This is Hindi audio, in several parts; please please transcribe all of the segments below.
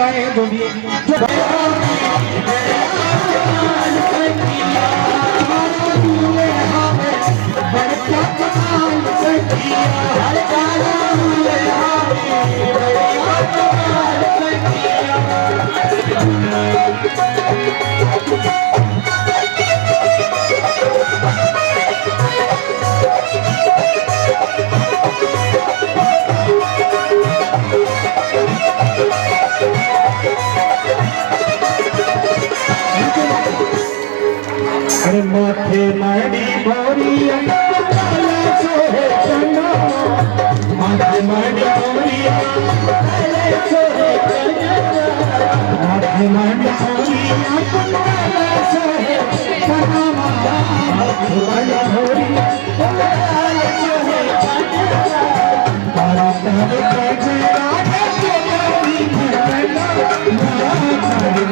गाए बोलिए अरे माथे मड़ी बोरिया सोहे चना माथे मड़ी बोरिया सोहे चना माथे मड़ी बोरिया सोहे चना माथे मड़ी बोरिया सोहे चना तारे तारे कजरा के तेरी भरना तारे तारे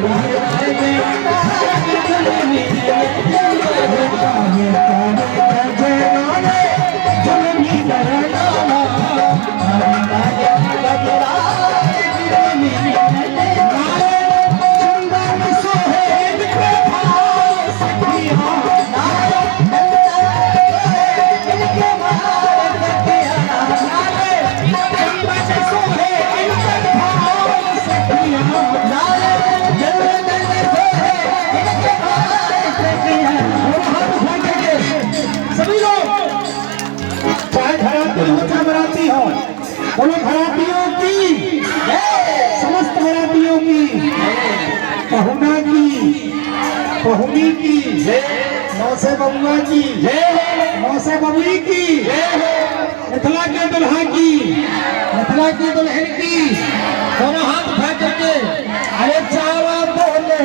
बोलो घरातियों की समस्त घरातियों की पहुना की पहुनी की मौसे बबुआ की मौसे बबुई की मिथिला के दुल्हा की मिथिला की दुल्हन की दोनों हाथ उठा करके अरे चावा बोले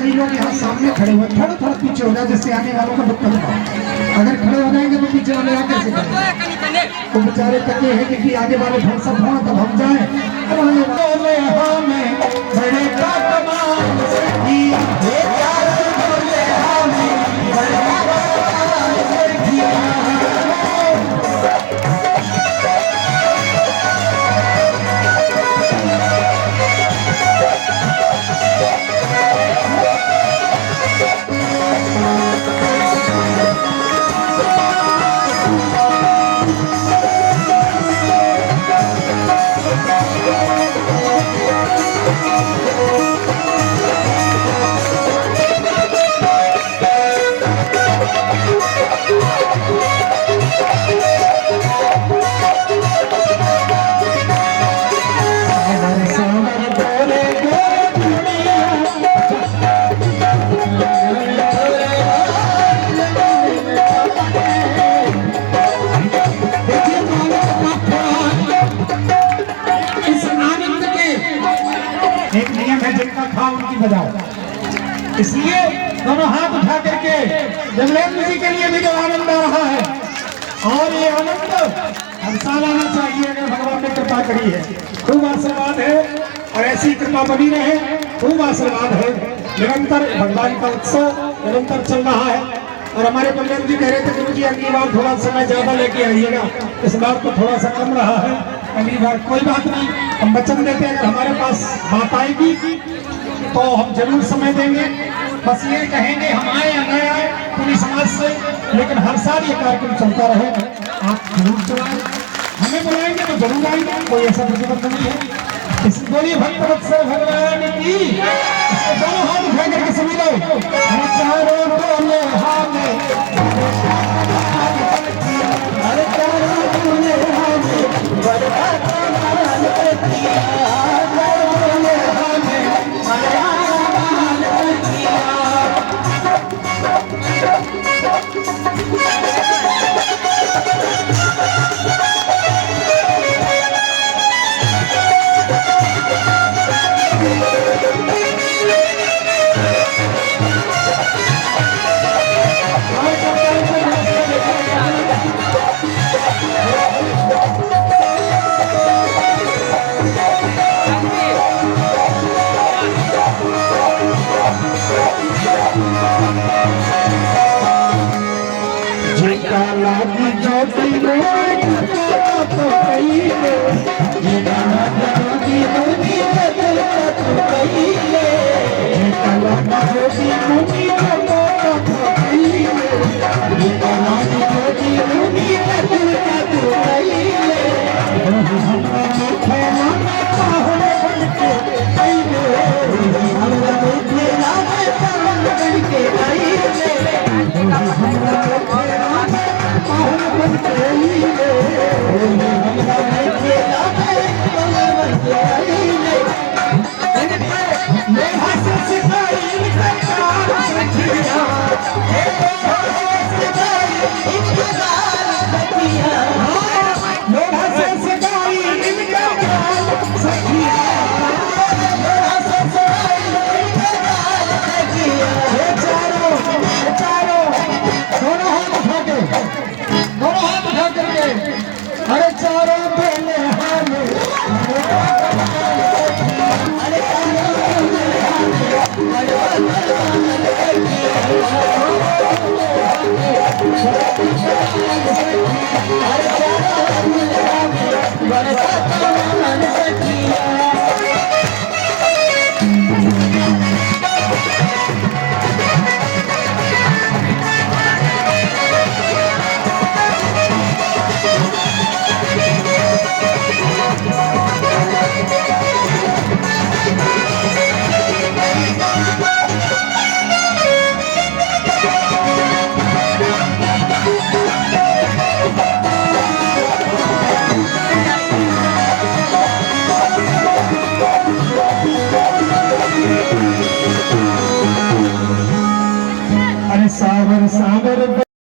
कई लोग यहाँ सामने खड़े हुए थोड़ा थोड़ा पीछे हो जाए जिससे आने वालों को दिक्कत ना हो। अगर खड़े हो जाएंगे तो पीछे वाले आगे कैसे करेंगे? तो बेचारे तके हैं कि आगे वाले सब हों तब हम जाए। एक नियम है जिनका था उनकी बजाओ, इसलिए दोनों हाथ उठा करके जगलेंद्र जी के लिए भी जो आनंद आ रहा है और ये आनंद हर साल आना चाहिए अगर भगवान ने कृपा करी है। खूब आशीर्वाद है और ऐसी कृपा बनी रहे, खूब आशीर्वाद है। निरंतर भगवान का उत्सव निरंतर चल रहा है और हमारे बल्लभ जी कह रहे थे गुरु जी अगली बार थोड़ा समय ज्यादा लेके आइएगा, इस बार तो थोड़ा सा कम रहा है, अगली बार कोई बात नहीं, हम वचन देते हैं अगर हमारे पास बात आएगी तो हम जरूर समय देंगे। बस ये कहेंगे हम आए या न आए पूरी समाज से, लेकिन हर साल ये कार्यक्रम चलता रहे, आप जरूर चलाएं, हमें बुलाएंगे तो जरूर आएंगे, कोई ऐसा प्रतिबंध नहीं है। इस बोलिए भक्त से भगवान की दोनों हाथ उठा करके सभी लोग आणि सागर सागर